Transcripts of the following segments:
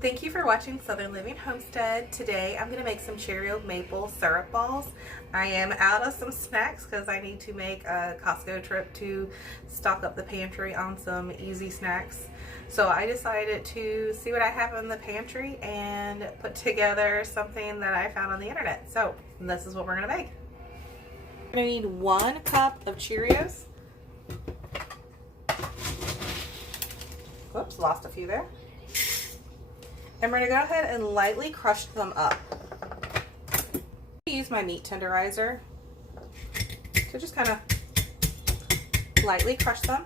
Thank you for watching Southern Living Homestead. Today I'm going to make some Cheerio maple syrup balls. I am out of some snacks because I need to make a Costco trip to stock up the pantry on some easy snacks. So I decided to see what I have in the pantry and put together something that I found on the internet. So this is what we're going to make. We're going to need 1 cup of Cheerios. Whoops, lost a few there. And we're going to go ahead and lightly crush them up. I use my meat tenderizer to just kind of lightly crush them.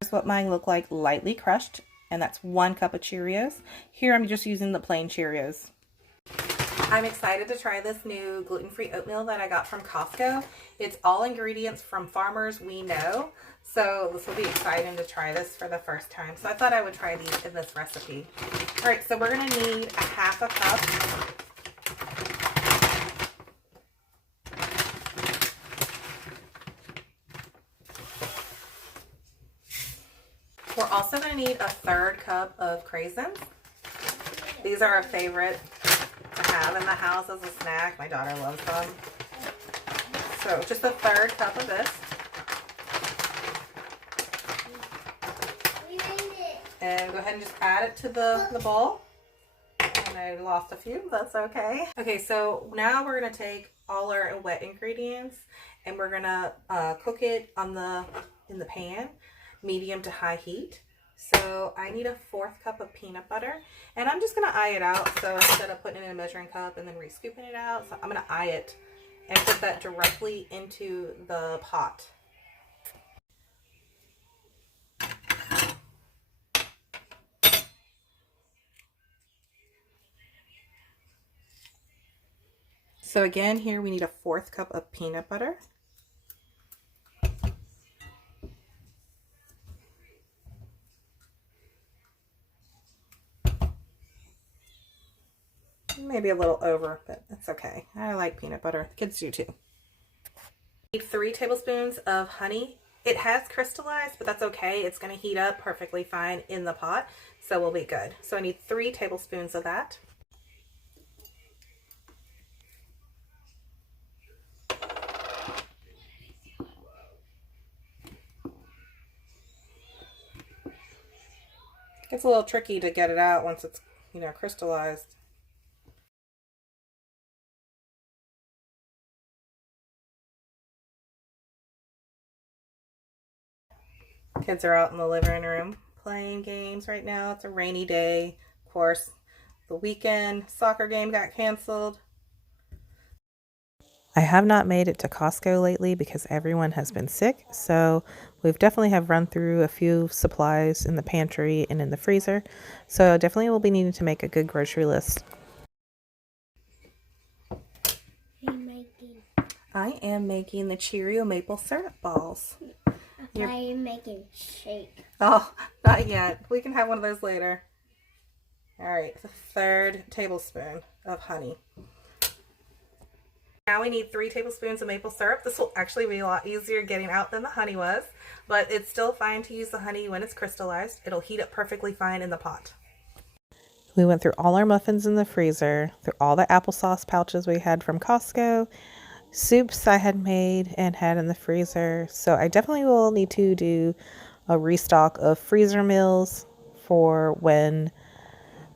Here's what mine look like lightly crushed, and that's 1 cup of Cheerios. Here I'm just using the plain Cheerios. I'm excited to try this new gluten-free oatmeal that I got from Costco. It's all ingredients from farmers we know, so this will be exciting to try this for the first time. So I thought I would try these in this recipe. All right, so we're going to need a 1/2 cup. We're also going to need a 1/3 cup of craisins. These are a favorite to have in the house as a snack. My daughter loves them. So just a 1/3 cup of this. And go ahead and just add it to the bowl. And I lost a few, that's okay. Okay, so now we're gonna take all our wet ingredients and we're gonna cook it in the pan, medium to high heat. So I need a 1/4 cup of peanut butter, and I'm just going to eye it out. So instead of putting it in a measuring cup and then re-scooping it out, so I'm going to eye it and put that directly into the pot. So again, here we need a 1/4 cup of peanut butter. Maybe a little over, but that's okay. I like peanut butter. The kids do too. I need 3 tablespoons of honey. It has crystallized, but that's okay. It's going to heat up perfectly fine in the pot, so we'll be good. So I need 3 tablespoons of that. It's a little tricky to get it out once it's, crystallized. Kids are out in the living room playing games right now. It's a rainy day. Of course, the weekend soccer game got canceled. I have not made it to Costco lately because everyone has been sick, so we've definitely have run through a few supplies in the pantry and in the freezer, so definitely will be needing to make a good grocery list. I am making the Cheerio maple syrup balls. I am making shake. Oh, not yet. We can have one of those later. All right, the 1/3 tablespoon of honey. Now we need 3 tablespoons of maple syrup. This will actually be a lot easier getting out than the honey was, but it's still fine to use the honey when it's crystallized. It'll heat up perfectly fine in the pot. We went through all our muffins in the freezer, through all the applesauce pouches we had from Costco, soups I had made and had in the freezer. So I definitely will need to do a restock of freezer meals for when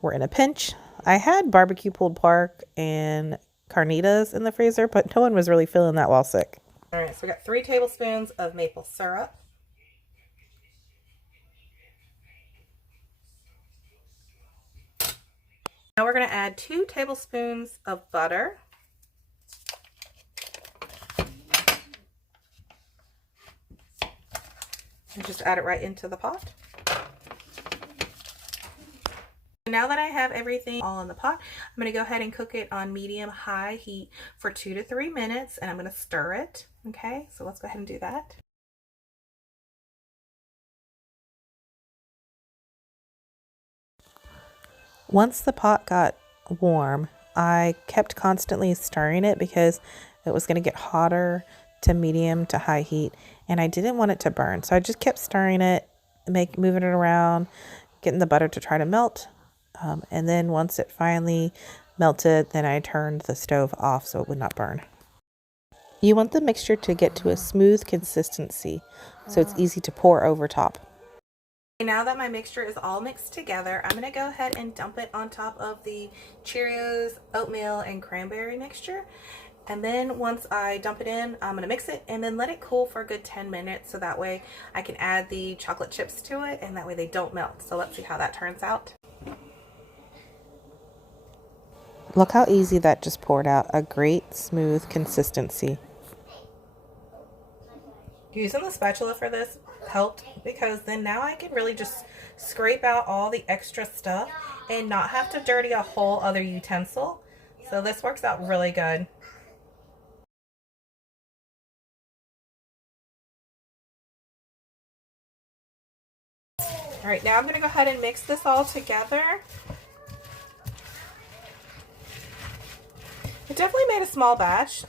we're in a pinch. I had barbecue pulled pork and carnitas in the freezer, but no one was really feeling that while sick. All right, so we got 3 tablespoons of maple syrup. Now we're going to add 2 tablespoons of butter. And just add it right into the pot. Now that I have everything all in the pot, I'm going to go ahead and cook it on medium-high heat for 2 to 3 minutes, and I'm going to stir it. Okay, so let's go ahead and do that. Once the pot got warm, I kept constantly stirring it because it was going to get hotter to medium to high heat, and I didn't want it to burn. So I just kept stirring it, moving it around, getting the butter to try to melt. And then once it finally melted, then I turned the stove off so it would not burn. You want the mixture to get to a smooth consistency so it's easy to pour over top. Now that my mixture is all mixed together, I'm going to go ahead and dump it on top of the Cheerios, oatmeal, and cranberry mixture. And then once I dump it in, I'm going to mix it and then let it cool for a good 10 minutes so that way I can add the chocolate chips to it and that way they don't melt. So let's see how that turns out. Look how easy that just poured out. A great smooth consistency. Using the spatula for this helped because then now I can really just scrape out all the extra stuff and not have to dirty a whole other utensil. So this works out really good. All right, now I'm going to go ahead and mix this all together. I definitely made a small batch.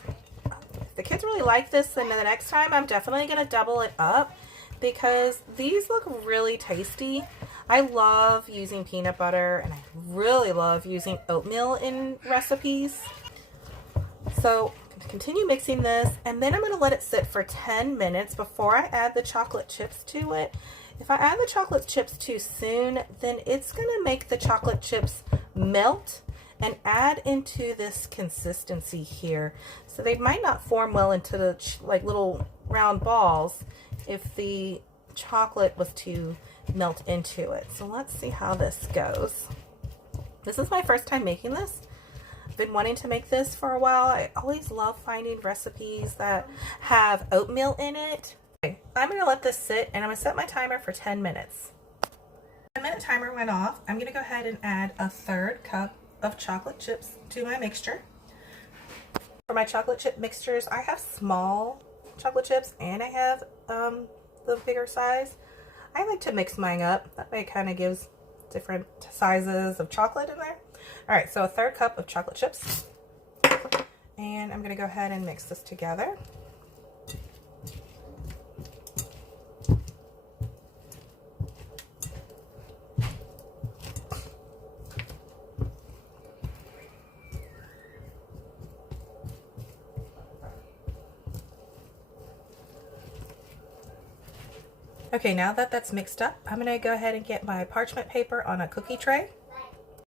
If the kids really like this, then the next time I'm definitely going to double it up because these look really tasty. I love using peanut butter and I really love using oatmeal in recipes. So I'm going to continue mixing this and then I'm going to let it sit for 10 minutes before I add the chocolate chips to it. If I add the chocolate chips too soon, then it's going to make the chocolate chips melt and add into this consistency here. So they might not form well into the like little round balls if the chocolate was to melt into it. So let's see how this goes. This is my first time making this. I've been wanting to make this for a while. I always love finding recipes that have oatmeal in it. Okay, I'm going to let this sit and I'm going to set my timer for 10 minutes. 10-minute timer went off. I'm going to go ahead and add a 1/3 cup of chocolate chips to my mixture. For my chocolate chip mixtures, I have small chocolate chips and I have the bigger size. I like to mix mine up. That way it kind of gives different sizes of chocolate in there. All right, so a 1/3 cup of chocolate chips. And I'm going to go ahead and mix this together. Okay, now that that's mixed up, I'm going to go ahead and get my parchment paper on a cookie tray.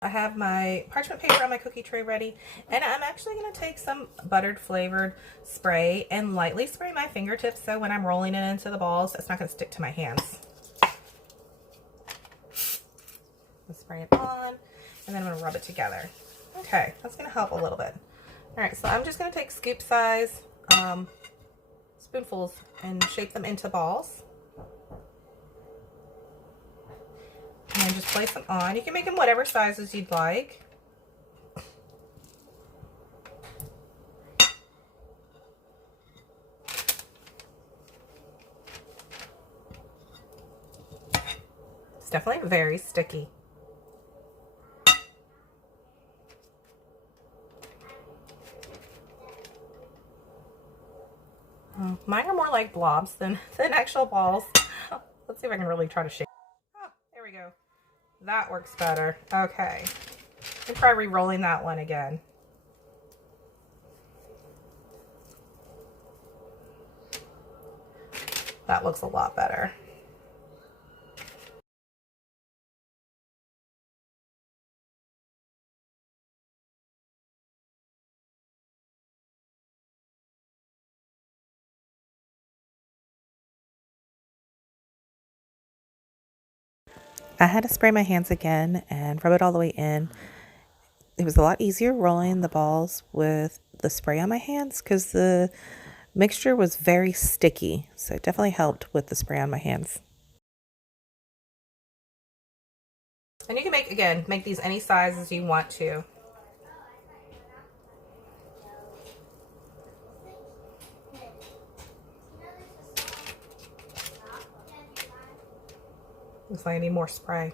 I have my parchment paper on my cookie tray ready, and I'm actually going to take some buttered flavored spray and lightly spray my fingertips so when I'm rolling it into the balls, it's not going to stick to my hands. I'll spray it on, and then I'm going to rub it together. Okay, that's going to help a little bit. All right, so I'm just going to take scoop size spoonfuls and shape them into balls. And then just place them on. You can make them whatever sizes you'd like. It's definitely very sticky. Mine are more like blobs than actual balls. Let's see if I can really try to shape. Oh, there we go. That works better. Okay. I'll try re-rolling that one again. That looks a lot better. I had to spray my hands again and rub it all the way in. It was a lot easier rolling the balls with the spray on my hands because the mixture was very sticky. So it definitely helped with the spray on my hands. And you can make these any sizes you want to. Looks like I need more spray.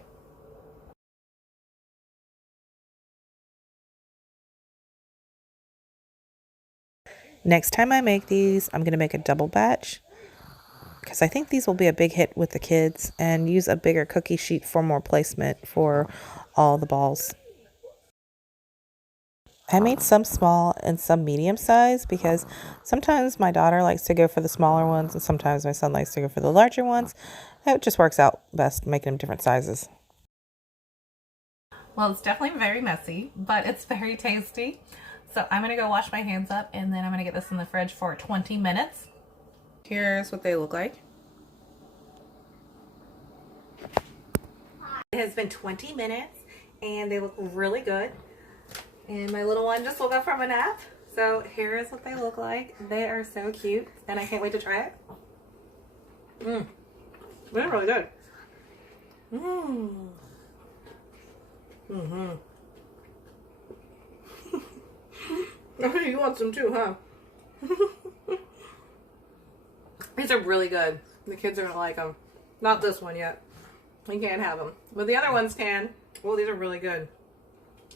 Next time I make these, I'm going to make a double batch because I think these will be a big hit with the kids, and use a bigger cookie sheet for more placement for all the balls. I made some small and some medium size because sometimes my daughter likes to go for the smaller ones and sometimes my son likes to go for the larger ones. It just works out best making them different sizes. Well, it's definitely very messy, but it's very tasty. So I'm going to go wash my hands up, and then I'm going to get this in the fridge for 20 minutes. Here's what they look like. It has been 20 minutes and they look really good. And my little one just woke up from a nap. So here is what they look like. They are so cute and I can't wait to try it. They're really good. You want some too, huh? These are really good. The kids are gonna like them. Not this one yet. We can't have them. But the other ones can. Well, these are really good.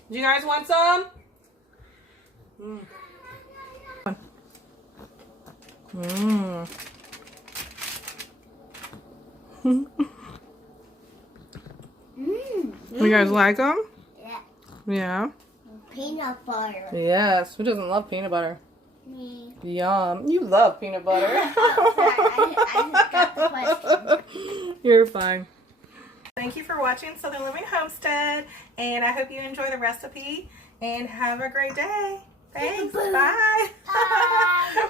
Do you guys want some? You guys like them? Yeah. Yeah. Peanut butter. Yes. Who doesn't love peanut butter? Me. Yum. You love peanut butter. I got the question. You're fine. Thank you for watching Southern Living Homestead, and I hope you enjoy the recipe and have a great day. Thanks. Bye. Bye.